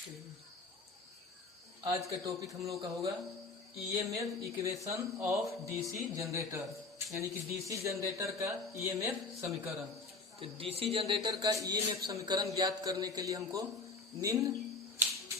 आज का टॉपिक हम लोग का होगा EMF equation of DC generator, यानी कि डीसी जनरेटर का ईएमएफ समीकरण। तो डीसी जनरेटर का ईएमएफ समीकरण ज्ञात करने के लिए हमको निम्न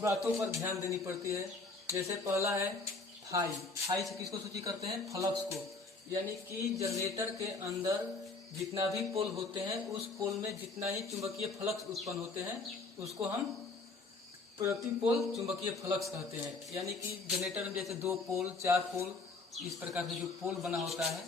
बातों पर ध्यान देनी पड़ती है। जैसे पहला है फाई। फाई से किसको सूचित करते हैं? फ्लक्स को, यानी कि जनरेटर के अंदर जितना भी पोल होते हैं उस पोल में जितना ही चुंबकीय फ्लक्स उत्पन्न होते हैं उसको हम प्रति पोल चुंबकीय फ्लक्स कहते हैं। यानी कि जनरेटर में जैसे 2 पोल 4 पोल इस प्रकार से जो पोल बना होता है,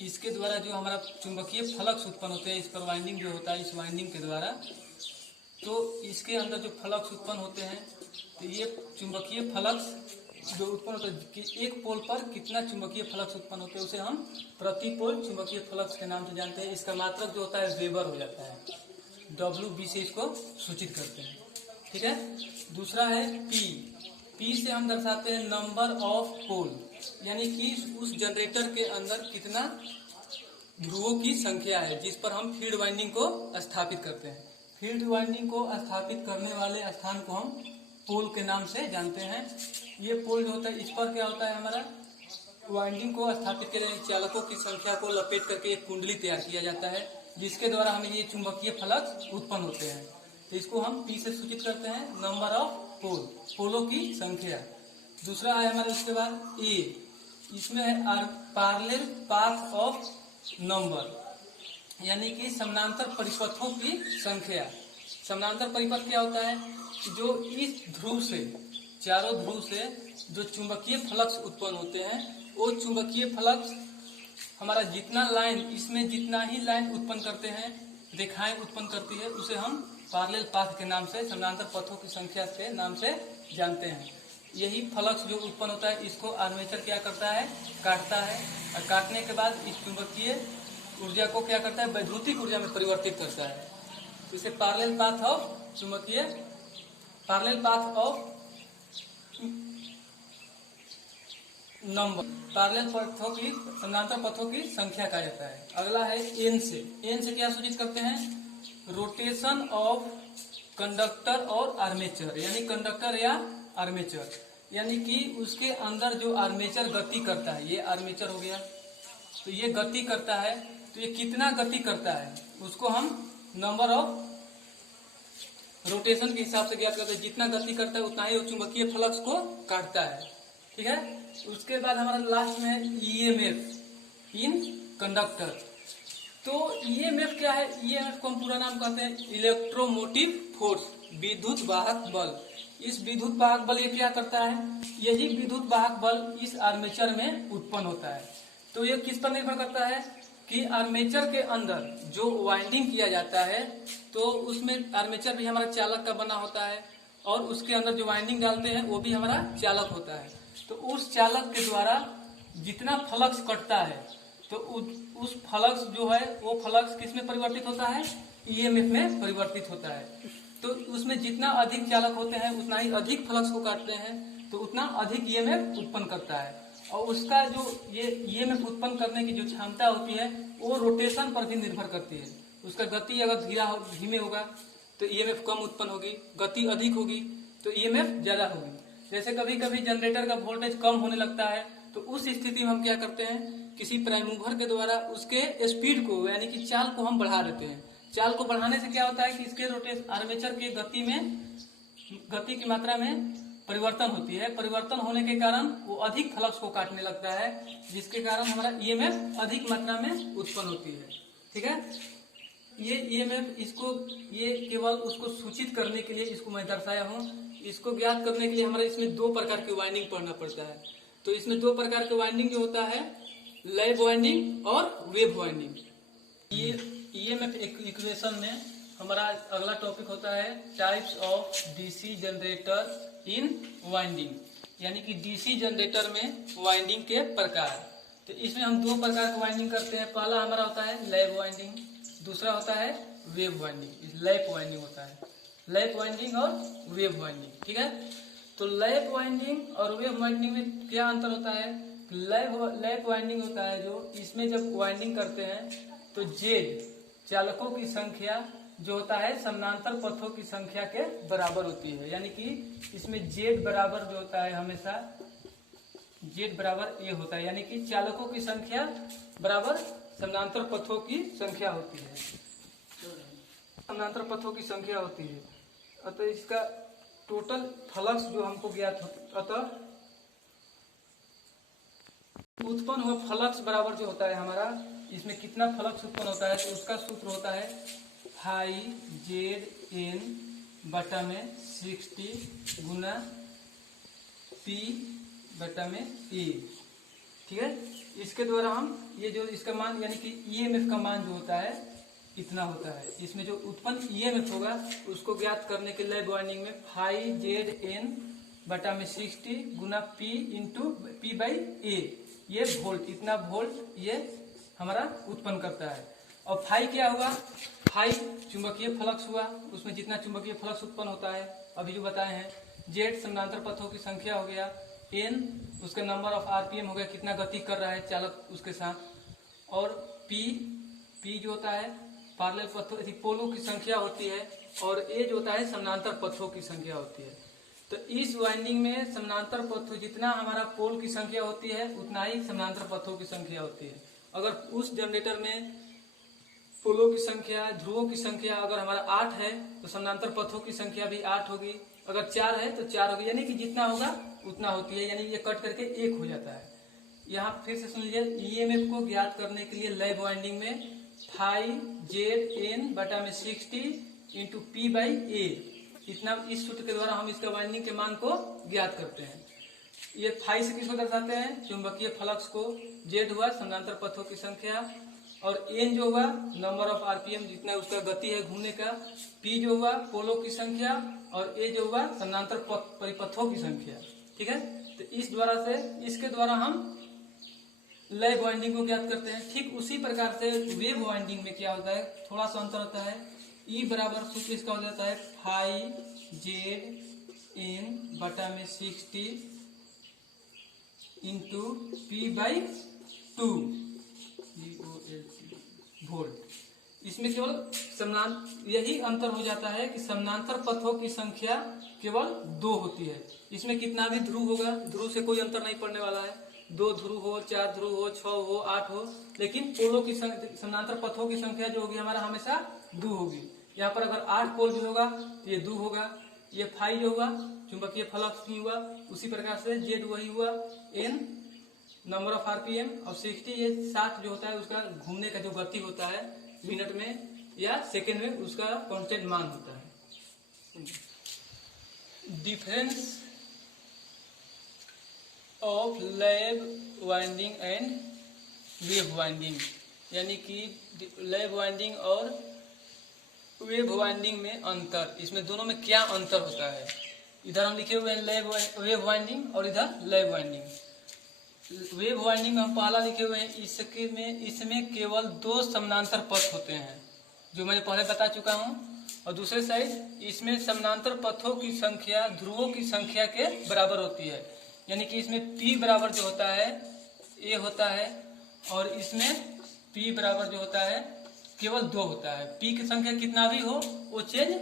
इसके द्वारा जो हमारा चुंबकीय फ्लक्स उत्पन्न होते हैं, इस पर वाइंडिंग जो होता है, इस वाइंडिंग के द्वारा, तो इसके अंदर जो फ्लक्स उत्पन्न होते हैं, तो ये चुंबकीय फ्लक्स जो उत्पन्न होता है कि एक पोल पर कितना चुंबकीय फ्लक्स उत्पन्न होते हैं उसे हम प्रति पोल चुंबकीय फ्लक्स के नाम से जानते हैं। इसका मात्रक जो होता है वेबर हो जाता है, WB से इसको सूचित करते हैं। ठीक है। दूसरा है P। P से हम दर्शाते हैं नंबर ऑफ पोल, यानी कि उस जनरेटर के अंदर कितना ध्रुवों की संख्या है जिस पर हम फील्ड वाइंडिंग को स्थापित करते हैं। फील्ड वाइंडिंग को स्थापित करने वाले स्थान को हम पोल के नाम से जानते हैं। ये पोल जो होता है, इस पर क्या होता है, हमारा वाइंडिंग को स्थापित किए जाने चालकों की संख्या को लपेट करके एक कुंडली तैयार किया जाता है जिसके द्वारा हमें ये चुंबकीय फ्लक्स उत्पन्न होते हैं। तो इसको हम P से सूचित करते हैं नंबर ऑफ पोल, पोलों की संख्या। दूसरा है हमारे उसके बाद A। इसमें है पैरेलल पाथ ऑफ नंबर, यानी कि समानांतर परिपथों की संख्या। समानांतर परिपथ क्या होता है? जो इस ध्रुव से, चारों ध्रुव से जो चुंबकीय फ्लक्स उत्पन्न होते हैं, वो चुंबकीय फ्लक्स हमारा जितना लाइन, इसमें जितना ही लाइन उत्पन्न करते हैं, रेखाएं उत्पन्न करती है, उसे हम पैरेलल पाथ के नाम से, समानांतर पथों की संख्या के नाम से जानते हैं। यही फ्लक्स जो उत्पन्न होता है इसको आर्मेचर क्या करता है? काटता है, और काटने के बाद इस चुंबकीय ऊर्जा को क्या करता है? वैद्युतिक ऊर्जा में परिवर्तित करता है। तो इसे पैरेलल पाथ ऑफ चुंबकीय, parallel path of number, parallel पथों की, समानांतर पथों की संख्या कहा जाता है। अगला है N से। N से क्या सूचित करते हैं? रोटेशन ऑफ कंडक्टर और आर्मेचर, यानी कंडक्टर या आर्मेचर, यानी कि उसके अंदर जो आर्मेचर गति करता है, ये आर्मेचर हो गया, तो ये गति करता है, तो ये कितना गति करता है उसको हम नंबर ऑफ रोटेशन के हिसाब से ज्ञात करते हैं। जितना गति करता है उतना ही वो चुंबकीय फ्लक्स को काटता है। ठीक है। उसके बाद हमारा लास्ट में है ईएमएफ इन कंडक्टर। तो ईएमएफ क्या है? ईएमएफ को हम पूरा नाम कहते हैं इलेक्ट्रोमोटिव फोर्स, विद्युत वाहक बल। इस विद्युत वाहक बल ये क्या करता है? यही विद्युत वाहक बल इस आर्मेचर में उत्पन्न होता है। तो ये किस पर निर्भर करता है कि आर्मेचर के अंदर जो वाइंडिंग किया जाता है, तो उसमें आर्मेचर भी हमारा चालक का बना होता है, और उसके अंदर जो वाइंडिंग डालते हैं वो भी हमारा चालक होता है। तो उस चालक के द्वारा जितना फ्लक्स कटता है, तो उस फ्लक्स जो है वो फ्लक्स किस में परिवर्तित होता है? ईएमएफ में परिवर्तित होता है। तो उसमें जितना अधिक चालक होते हैं उतना ही अधिक फ्लक्स को काटते हैं, तो उतना अधिक ईएमएफ उत्पन्न करता है। और उसका जो ये ईएमएफ उत्पन्न करने की जो क्षमता होती है वो रोटेशन पर भी निर्भर करती है। उसका गति अगर धीमे होगा तो ईएमएफ कम उत्पन्न होगी, गति अधिक होगी तो ईएमएफ ज्यादा होगी। जैसे कभी कभी जनरेटर का वोल्टेज कम होने लगता है, तो उस स्थिति में हम क्या करते हैं? किसी प्राइम मूवर के द्वारा उसके स्पीड को, यानी कि चाल को हम बढ़ा देते हैं। चाल को बढ़ाने से क्या होता है कि इसके रोटेशन, आर्मेचर के गति में, गति की मात्रा में परिवर्तन होती है। परिवर्तन होने के कारण वो अधिक फ्लक्स को काटने लगता है, जिसके कारण हमारा ईएमएफ अधिक मात्रा में उत्पन्न होती है। ठीक है। ये ईएमएफ, इसको ये केवल उसको सूचित करने के लिए इसको मैं दर्शाया हूँ। इसको ज्ञात करने के लिए हमारा इसमें 2 प्रकार की वाइंडिंग पढ़ना पड़ता है। तो इसमें 2 प्रकार के वाइंडिंग जो होता है, लैप वाइंडिंग और वेव वाइंडिंग। ये ईएमएफ इक्वेशन में हमारा अगला टॉपिक होता है types of DC generator in winding, यानी कि डीसी जनरेटर में वाइंडिंग के प्रकार। तो इसमें हम 2 प्रकार के वाइंडिंग करते हैं। पहला हमारा होता है लैप वाइंडिंग, दूसरा होता है वेव वाइंडिंग। लैप वाइंडिंग होता है, लैप वाइंडिंग और वेव वाइंडिंग। ठीक है। तो लैप वाइंडिंग और वेव वाइंडिंग में क्या अंतर होता है? लैप वाइंडिंग होता है जो, इसमें जब वाइंडिंग करते हैं तो जेड चालकों की संख्या जो होता है समानांतर पथों की संख्या के बराबर होती है, यानी कि इसमें Z बराबर जो होता है हमेशा Z बराबर A होता है, यानी कि चालकों की संख्या बराबर समानांतर पथों की संख्या होती है, समानांतर पथों की संख्या होती है। अतः इसका टोटल फ्लक्स जो हमको ज्ञात हो, अतः उत्पन्न हुआ फ्लक्स बराबर जो होता है हमारा, इसमें कितना फ्लक्स उत्पन्न होता है, तो उसका सूत्र होता है फाई जेड एन बटा में 60 गुना पी बटा में ए। ठीक है, इसके द्वारा हम ये जो इसका मान यानी कि ईएमएफ का मान जो होता है इतना होता है। इसमें जो उत्पन्न ईएमएफ होगा उसको ज्ञात करने के लिए वाइंडिंग में फाई जेड एन बटा में 60 गुना पी इंटू पी बाई ए, ये वोल्ट, इतना वोल्ट ये हमारा उत्पन्न करता है। और फाई क्या हुआ, फाई चुंबकीय फ्लक्स हुआ, उसमें जितना चुंबकीय फ्लक्स उत्पन्न होता है अभी जो बताए हैं। जेड समानांतर पथों की संख्या हो गया, एन उसका नंबर ऑफ आरपीएम हो गया, कितना गति कर रहा है चालक उसके साथ, और पी जो होता है पैरेलल पथों पोलों की संख्या होती है, और ए जो होता है समानांतर पथों की संख्या होती है। तो इस वाइंडिंग में समानांतर पथों जितना हमारा पोल की संख्या होती है उतना ही समानांतर पथों की संख्या होती है। अगर उस जनरेटर में पोलों की संख्या, ध्रुवों की संख्या अगर हमारा 8 है तो समानांतर पथों की संख्या भी 8 होगी, अगर 4 है तो 4 होगी, यानी कि जितना होगा उतना होती है, यानी ये कट करके 1 हो जाता है। यहाँ फिर से सुन लीजिए, ईएमएफ को ज्ञात करने के लिए लैब वाइंडिंग में फाई जेड एन बटा में 60 इंटू पी बाई ए, इतना इस सूत्र के द्वारा हम इसका वाइंडिंग के मान को ज्ञात करते हैं। ये फाई से किसको दर्शाते हैं, चुंबकीय फ्लक्स को, जेड हुआ समानांतर पथों की संख्या, और एन जो हुआ नंबर ऑफ आरपीएम जितना उसका गति है घूमने का, पी जो हुआ पोलों की संख्या, और ए जो हुआ समानांतर परिपथों की संख्या। ठीक है, तो इस द्वारा से इसके द्वारा हम लैब वाइंडिंग को ज्ञात करते हैं। ठीक उसी प्रकार से वेव वाइंडिंग में क्या होता है, थोड़ा सा अंतर होता है। ई बराबर सूत्र इसका हो जाता है फाई जेड एन बटा में 60 इंटू पी बाई 2 वोल्ट। इसमें केवल यही अंतर हो जाता है कि समानांतर पथों की संख्या केवल 2 होती है। इसमें कितना भी ध्रुव होगा, ध्रुव से कोई अंतर नहीं पड़ने वाला है, 2 ध्रुव हो, 4 ध्रुव हो, 6 हो, 8 हो, लेकिन पोलों की समानांतर पथों की संख्या जो होगी हमारा हमेशा 2 होगी। यहाँ पर अगर 8 पोल जो होगा तो ये 2 होगा। ये फाई जो हुआ चुंबकीय फ्लक्स भी हुआ, उसी प्रकार से जेड वही हुआ, एन नंबर ऑफ आरपीएम, और 60 ये 60 जो होता है उसका घूमने का जो गति होता है मिनट में या सेकेंड में, उसका कांस्टेंट मान होता है। Difference of lab winding and wave winding, यानी कि लैब वाइंडिंग और वेव वाइंडिंग में अंतर, इसमें दोनों में क्या अंतर होता है। इधर हम लिखे हुए हैं वेव वाइंडिंग और इधर लैब वाइंडिंग। वेव वाइंडिंग में हम पहला लिखे हुए हैं, इसमें केवल 2 समानांतर पथ होते हैं जो मैंने पहले बता चुका हूं, और दूसरे साइड इसमें समानांतर पथों की संख्या ध्रुवों की संख्या के बराबर होती है, यानी कि इसमें P बराबर जो होता है A होता है, और इसमें P बराबर जो होता है केवल 2 होता है। P की संख्या कितना भी हो वो चेंज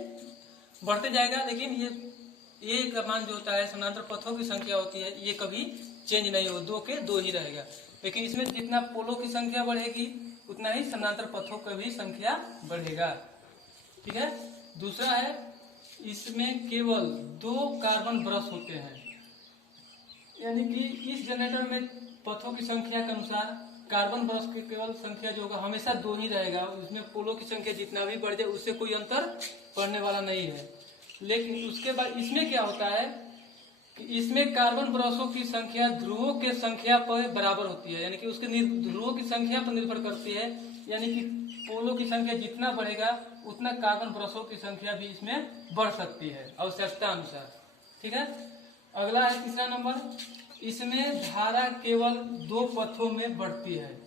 बढ़ते जाएगा, लेकिन ये A का मान जो होता है समानांतर पथों की संख्या होती है, ये कभी चेंज नहीं हो, 2 के 2 ही रहेगा। लेकिन इसमें जितना पोलों की संख्या बढ़ेगी उतना ही समानांतर पथों की भी संख्या बढ़ेगा। ठीक है, दूसरा है इसमें केवल 2 कार्बन ब्रश होते हैं, यानी कि इस जनरेटर में पथों की संख्या के अनुसार कार्बन ब्रश की केवल संख्या जो होगा हमेशा 2 ही रहेगा। उसमें पोलों की संख्या जितना भी बढ़ जाए उससे कोई अंतर पड़ने वाला नहीं है। लेकिन उसके बाद इसमें क्या होता है कि इसमें कार्बन ब्रशों की संख्या ध्रुवों के संख्या पर बराबर होती है, यानी कि उसके ध्रुवों की संख्या पर निर्भर करती है, यानी कि पोलों की संख्या जितना बढ़ेगा उतना कार्बन ब्रशों की संख्या भी इसमें बढ़ सकती है आवश्यकता अनुसार। ठीक है, अगला है तीसरा नंबर, इसमें धारा केवल 2 पथों में बढ़ती है।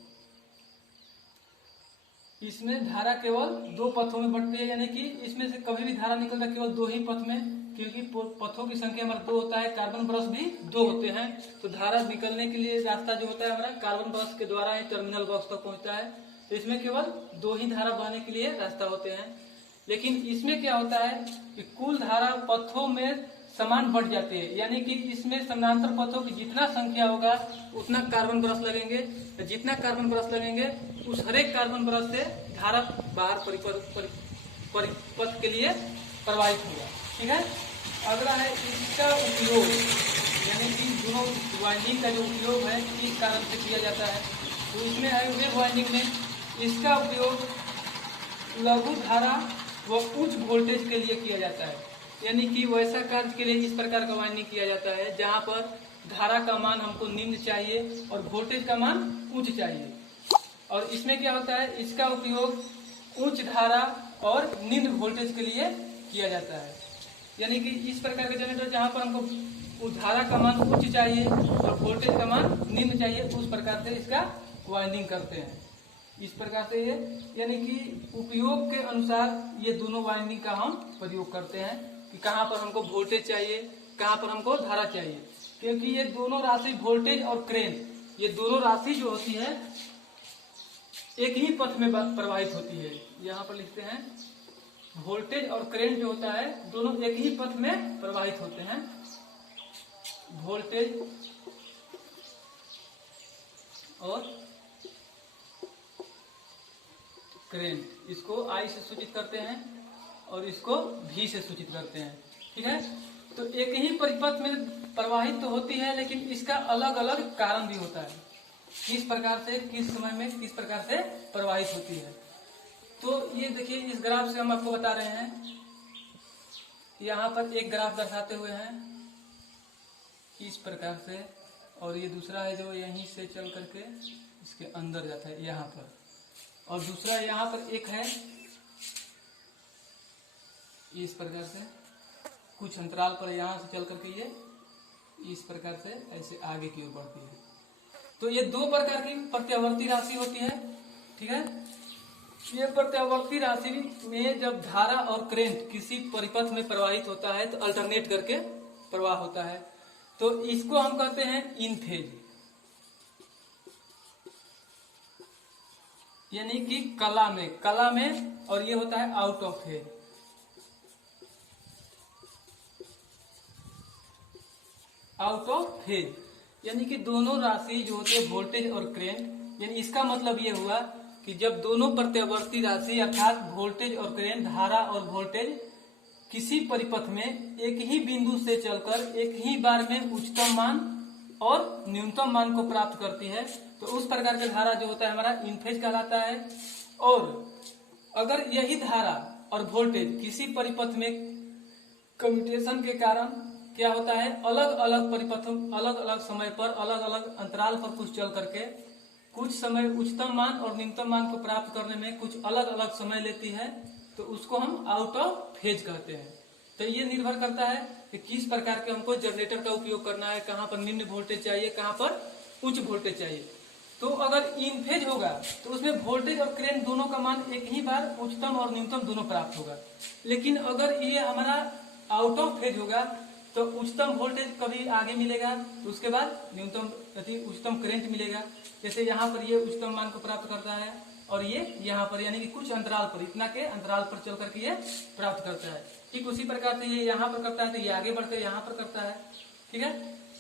इसमें धारा केवल 2 पथों में बढ़ती है, यानी कि इसमें से कभी भी धारा निकलता केवल 2 ही पथ में, क्योंकि पथों की संख्या हमारा 2 होता है, कार्बन ब्रश भी 2 होते हैं, तो धारा निकलने के लिए रास्ता जो होता है हमारा कार्बन ब्रश के द्वारा ही टर्मिनल बॉक्स तक पहुंचता है। तो इसमें केवल 2 ही धारा बहने के लिए रास्ता होते हैं। लेकिन इसमें क्या होता है कि कुल धारा पथों में समान बढ़ जाते हैं, यानी कि इसमें समानांतर पथों की जितना संख्या होगा उतना कार्बन ब्रश लगेंगे, जितना कार्बन ब्रश लगेंगे उस हरेक कार्बन ब्रश से धारा बाहर परिपथ के लिए प्रवाहित होगा। ठीक है, अगला है इसका उपयोग, यानी कि दोनों वाइंडिंग का जो उपयोग है किस कारण से किया जाता है, तो इसमें है वेव वाइंडिंग में इसका उपयोग लघु धारा व उच्च वोल्टेज के लिए किया जाता है, यानी कि वैसा कार्य के लिए इस प्रकार का वाइंडिंग किया जाता है जहां पर धारा का मान हमको निम्न चाहिए और वोल्टेज का मान उच्च चाहिए। और इसमें क्या होता है, इसका उपयोग उच्च धारा और निम्न वोल्टेज के लिए किया जाता है, यानी कि इस प्रकार का जनरेटर जहां पर हमको धारा का मान उच्च चाहिए और वोल्टेज का मान निम्न चाहिए, उस प्रकार से इसका वाइंडिंग करते हैं। इस प्रकार से ये, यानी कि उपयोग के अनुसार ये दोनों वाइंडिंग का हम प्रयोग करते हैं कि कहाँ पर हमको वोल्टेज चाहिए, कहाँ पर हमको धारा चाहिए, क्योंकि ये दोनों राशि वोल्टेज और करेंट, ये दोनों राशि जो होती है एक ही पथ में प्रवाहित होती है। यहाँ पर लिखते हैं वोल्टेज और करेंट जो होता है दोनों एक ही पथ में प्रवाहित होते हैं। वोल्टेज और करेंट, इसको आई से सूचित करते हैं और इसको भी से सूचित करते हैं। ठीक है, तो एक ही परिपथ में प्रवाहित तो होती है, लेकिन इसका अलग अलग कारण भी होता है, किस प्रकार से किस समय में किस प्रकार से प्रवाहित होती है। तो ये देखिए, इस ग्राफ से हम आपको बता रहे हैं, यहाँ पर एक ग्राफ दर्शाते हुए हैं इस प्रकार से, और ये दूसरा है जो यहीं से चल करके इसके अंदर जाता है यहाँ पर, और दूसरा यहाँ पर एक है इस प्रकार से कुछ अंतराल पर यहाँ से चल करके ये इस प्रकार से ऐसे आगे की ओर बढ़ती है। तो ये दो प्रकार की प्रत्यावर्ती राशि होती है। ठीक है, ये प्रत्यावर्ती राशि में जब धारा और करेंट किसी परिपथ में प्रवाहित होता है तो अल्टरनेट करके प्रवाह होता है, तो इसको हम कहते हैं इन फेज, यानी कि कला में, और ये होता है out of phase. Out of phase यानी कि दोनों राशि जो होते हैं वोल्टेज और करेंट, यानी इसका मतलब ये हुआ कि जब दोनों प्रत्यावर्ती राशि अर्थात वोल्टेज और करेंट, धारा और वोल्टेज किसी परिपथ में एक ही बिंदु से चलकर एक ही बार में उच्चतम मान और न्यूनतम मान को प्राप्त करती है, तो उस प्रकार का धारा जो होता है हमारा इन फेज कहलाता है। और अगर यही धारा और वोल्टेज किसी परिपथ में कम्यूटेशन के कारण क्या होता है, अलग अलग परिपथों, अलग अलग समय पर, अलग अलग अंतराल पर कुछ चल करके कुछ समय उच्चतम मान और निम्नतम मान को प्राप्त करने में कुछ अलग अलग समय लेती है, तो उसको हम आउट ऑफ फेज कहते हैं। तो ये निर्भर करता है कि किस प्रकार के हमको जनरेटर का उपयोग करना है, कहाँ पर निम्न वोल्टेज चाहिए, कहाँ पर उच्च वोल्टेज चाहिए। तो अगर इन फेज होगा तो उसमें वोल्टेज और करेंट दोनों का मान एक ही बार उच्चतम और न्यूनतम दोनों प्राप्त होगा। लेकिन अगर ये हमारा आउट ऑफ फेज होगा तो उच्चतम वोल्टेज कभी आगे मिलेगा, तो उसके बाद न्यूनतम उच्चतम करंट मिलेगा। जैसे यहाँ पर ये उच्चतम मान को प्राप्त करता है और ये यहाँ पर यानी कि कुछ अंतराल पर, इतना के अंतराल पर चल करके ये प्राप्त करता है। ठीक उसी प्रकार से ये यहाँ पर करता है तो ये आगे बढ़कर यहाँ पर करता है। ठीक है,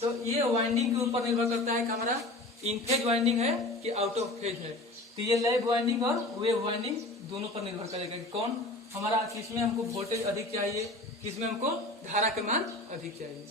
तो ये वाइंडिंग के ऊपर निर्भर करता है कि हमारा इन फेज वाइंडिंग है कि आउट ऑफ फेज है। तो ये लैब वाइंडिंग और वेव वाइंडिंग दोनों पर निर्भर करेगा कि कौन हमारा, किसमें हमको वोल्टेज अधिक चाहिए, किसमें हमको धारा के मान अधिक चाहिए।